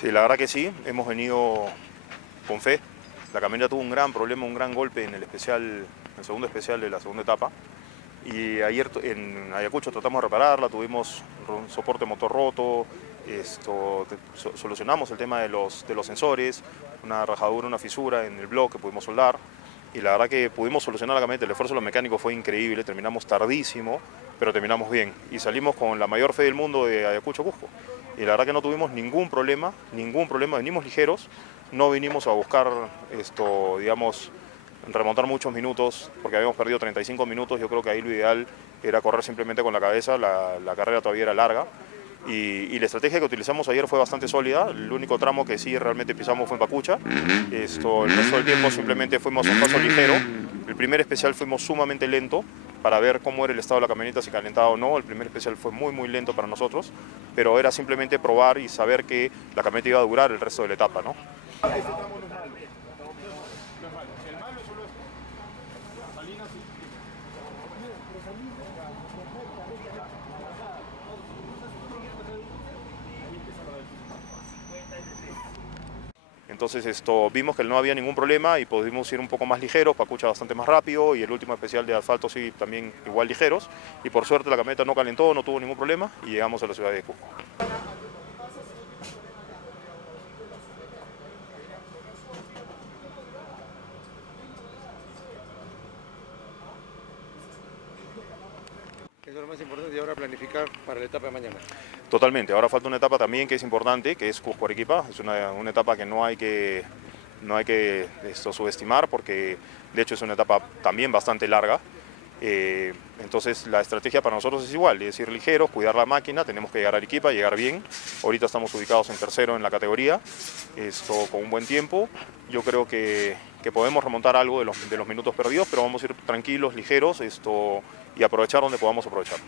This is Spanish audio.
Sí, la verdad que sí, hemos venido con fe. La camioneta tuvo un gran problema, un gran golpe en el especial, en el segundo especial de la segunda etapa. Y ayer en Ayacucho tratamos de repararla, tuvimos un soporte motor roto, solucionamos el tema de los sensores, una rajadura, una fisura en el bloque que pudimos soldar. Y la verdad que pudimos solucionar la camioneta, el esfuerzo de los mecánicos fue increíble, terminamos tardísimo, pero terminamos bien. Y salimos con la mayor fe del mundo de Ayacucho a Cusco. Y la verdad que no tuvimos ningún problema, venimos ligeros, no vinimos a buscar digamos, remontar muchos minutos, porque habíamos perdido 35 minutos, yo creo que ahí lo ideal era correr simplemente con la cabeza, la carrera todavía era larga, y la estrategia que utilizamos ayer fue bastante sólida, el único tramo que sí realmente pisamos fue en Pacucha, el resto del tiempo simplemente fuimos a un paso ligero, el primer especial fuimos sumamente lento, para ver cómo era el estado de la camioneta, si calentaba o no, el primer especial fue muy lento para nosotros, pero era simplemente probar y saber que la camioneta iba a durar el resto de la etapa, ¿no? Entonces vimos que no había ningún problema y pudimos ir un poco más ligeros, Pacucha bastante más rápido y el último especial de asfalto sí también igual ligeros. Y por suerte la camioneta no calentó, no tuvo ningún problema y llegamos a la ciudad de Cusco. Eso es lo más importante y ahora planificar para la etapa de mañana. Totalmente, ahora falta una etapa también que es importante, que es Cusco-Arequipa. Es una etapa que no hay que, subestimar porque de hecho es una etapa también bastante larga. Entonces la estrategia para nosotros es igual, es ir ligeros, cuidar la máquina, tenemos que llegar a Arequipa, llegar bien. Ahorita estamos ubicados en tercero en la categoría, con un buen tiempo. Yo creo que podemos remontar algo de los minutos perdidos, pero vamos a ir tranquilos, ligeros, y aprovechar donde podamos aprovechar.